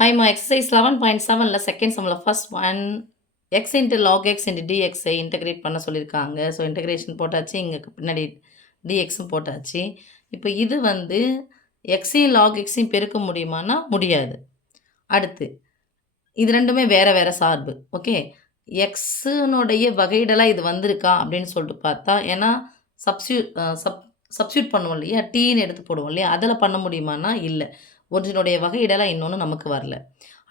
ஹாய்மா exercise 11.7ல second சம்மில் first one x into log x into டிஎக்ஸை இன்டகிரேட் பண்ண சொல்லியிருக்காங்க. ஸோ இன்டகிரேஷன் போட்டாச்சு, இங்கே பின்னாடி டிஎக்ஸும் போட்டாச்சு. இப்போ இது வந்து எக்ஸையும் லாக் எக்ஸையும் பெருக்க முடியுமானா முடியாது. அடுத்து இது ரெண்டுமே வேறு வேறு சார்பு. ஓகே, எக்ஸுனுடைய வகையிடலாக இது வந்திருக்கா அப்படின்னு சொல்லிட்டு பார்த்தா, ஏன்னா சப்ஸ்டியூட் பண்ணுவோம் இல்லையா, டீன்னு எடுத்து போடுவோம் இல்லையா, அதில் பண்ண முடியுமானா இல்லை. ஒன்றினுடைய வகையிடலாம் இன்னொன்று நமக்கு வரல.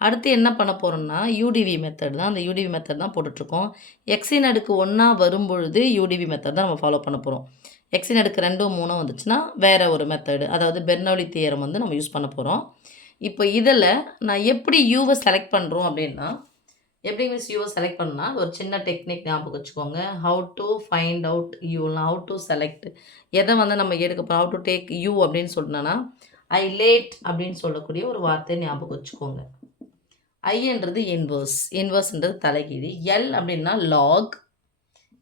அடுத்து என்ன பண்ண போகிறோம்னா யூடிவி மெத்தட் தான். அந்த யூடிவி மெத்தட் தான் போட்டுட்ருக்கோம். எக்ஸின் அடுக்கு 1 வரும்பொழுது யூடிவி மெத்தட் தான் நம்ம ஃபாலோ பண்ண போகிறோம். எக்ஸின் அடுக்கு 2 3 வந்துச்சுன்னா வேறு ஒரு மெத்தடு, அதாவது பெர்னௌலி தியரம் வந்து நம்ம யூஸ் பண்ண போகிறோம். இப்போ இதில் நான் எப்படி யூவை செலக்ட் பண்ணுறோம் அப்படின்னா, எப்படி மிஸ் யூவை செலக்ட் பண்ணால் ஒரு சின்ன டெக்னிக் ஞாபகம் வச்சுக்கோங்க. ஹவு டு ஃபைண்ட் அவுட் யூலாம், ஹவு டு செலக்ட், எதை வந்து நம்ம எடுக்க போகிறோம், ஹவு டு டேக் யூ அப்படின்னு சொன்னோன்னா ஐ லேட் அப்படின்னு சொல்லக்கூடிய ஒரு வார்த்தை ஞாபகம் வச்சுக்கோங்க. ஐன்றது இன்வர்ஸ்ன்றது தலைகீழி, எல் அப்படின்னா லாக்,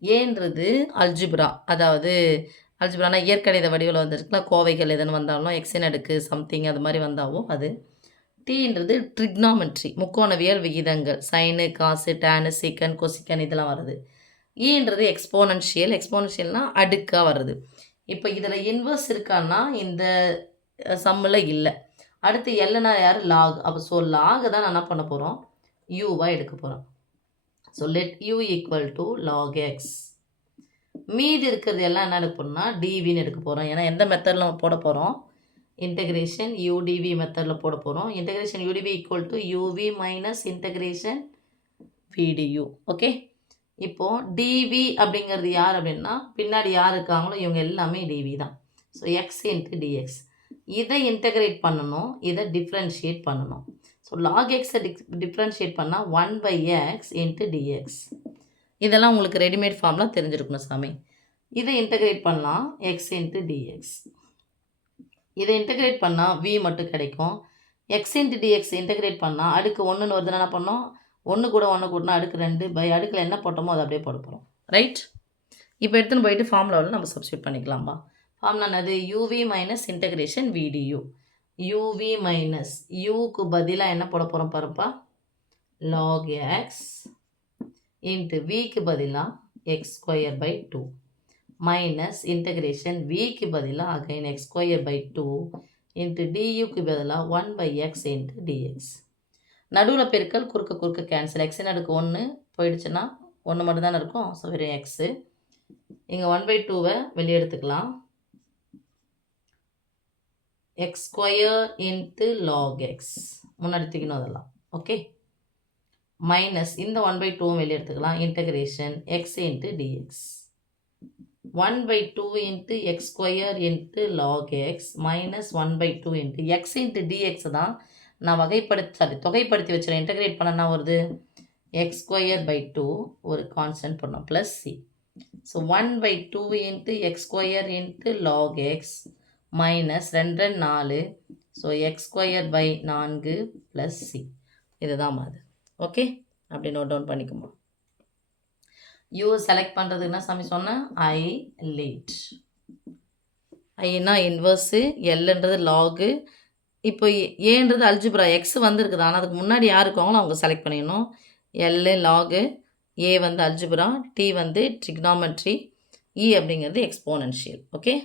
ஏன்றது அல்ஜிப்ரா, அதாவது அல்ஜிப்ரானா இயற்கணித வடிவில் வந்துருக்குன்னா கோவைகள் எதுன்னு வந்தாலும் எக்ஸின் அடுக்கு சம்திங் அது மாதிரி வந்தாலும் அது. டீன்றது ட்ரிக்னாமெட்ரி, முக்கோணவியல் விகிதங்கள், சைனு காசு டேனு சீக்கன் கொசிக்கன் இதெல்லாம் வருது. ஈன்றது எக்ஸ்போனன்ஷியல்னால் அடுக்காக வருது. இப்போ இதில் இன்வர்ஸ் இருக்கான்னா இந்த சம்மில் இல்லை. அடுத்து எல்லைனா யார், லாக். அப்போ ஸோ லாக் தான் நான் என்ன பண்ண போகிறோம், யூவாக எடுக்க போகிறோம். So let you equal to log x. மீதி இருக்கிறது எல்லாம் என்ன எடுக்க போகிறோம்னா டிவின்னு எடுக்க போகிறோம். ஏன்னா எந்த மெத்தடில் போட போகிறோம், இன்டகிரேஷன் யூடிவி மெத்தடில் போட போகிறோம். Integration UDV equal to UV minus integration v du. Okay, இப்போது டிவி அப்படிங்கிறது யார் அப்படின்னா பின்னாடி யார் இருக்காங்களோ இவங்க எல்லாமே டிவி தான். ஸோ எக்ஸ் இன்ட்டு டிஎக்ஸ், இதை இன்டகிரேட் பண்ணணும், இதை டிஃப்ரென்ஷியேட் பண்ணணும். ஸோ லாக் எக்ஸை டிஃப்ரென்ஷியேட் பண்ணால் 1/x இன்ட்டு டிஎக்ஸ். இதெல்லாம் உங்களுக்கு ரெடிமேட் ஃபார்ம்லாம் தெரிஞ்சிருக்கணும் சாமி. இதை இன்டகிரேட் பண்ணலாம் எக்ஸ் இன்ட்டு டிஎக்ஸ். இதை இன்டகிரேட் பண்ணால் வி மட்டும் கிடைக்கும். எக்ஸ் இன்ட்டு டிஎக்ஸ் இன்டகிரேட் பண்ணால் அடுக்கு 1ன்னு வருதுன்னா என்ன பண்ணோம், 1 கூட 1 கூடனா அடுக்கு 2 பை அடுக்கில் என்ன போட்டோமோ அதை அப்படியே போட போகிறோம். ரைட், இப்போ எடுத்துன்னு போயிட்டு ஃபார்முலாவில் நம்ம சப்ஸ்டியூட் பண்ணிக்கலாமா. ஃபார்முலா என்னது, uv minus integration v du. Uv minus யூக்கு பதிலாக என்ன போட போகிறோம் பாருப்பா, லாக் எக்ஸ் இன்ட்டு விக்கு பதிலாக X square by 2 minus integration விக்கு பதிலாக again X square by 2 into டியூக்கு பதிலாக 1/x இன்ட்டு டிஎக்ஸ். நடுவில் பெருக்கல், குறுக்க கேன்சல். எக்ஸின் அடுக்கு 1 போயிடுச்சுன்னா 1 மட்டும் தானே இருக்கும். ஸோ வெறும் எக்ஸு. இங்கே 1/2 வெளியே எடுத்துக்கலாம். X square into log X முன்னாடி தூக்கணும் அதெல்லாம். ஓகே, மைனஸ் இந்த 1/2 வெளியே எடுத்துக்கலாம். Integration X into dx 1/2 into x square into log x minus 1/2 into X into dx தான் நான் தொகைப்படுத்தி வச்சுருக்கேன். இன்டகிரேட் பண்ணனா வருது எக்ஸ் ஸ்கொயர் பை 2 ஒரு கான்ஸ்டன்ட் பண்ணோம் plus c. So 1/2 into x square into log x minus 2 4. So x square by 4 plus c. இதுதான் மாதிரி. Okay, அப்படி நோட் டவுன் பண்ணிக்குமா. யூ செலக்ட் பண்ணுறதுன்னா சாமி சொன்னேன், ஐ லேட். ஐனா இன்வர்ஸு, எல்ன்றது லாகு. இப்போ ஏன்றது அல்ஜிப்ரா, எக்ஸ் வந்துருக்குது ஆனால் அதுக்கு முன்னாடி யார் இருக்காங்களோ அவங்க செலக்ட் பண்ணிடணும். எல்லு லாகு, ஏ வந்து அல்ஜிப்ரா, டி வந்து ட்ரிக்னாமெட்ரி, இ அப்படிங்கிறது எக்ஸ்போனன்ஷியல். ஓகே.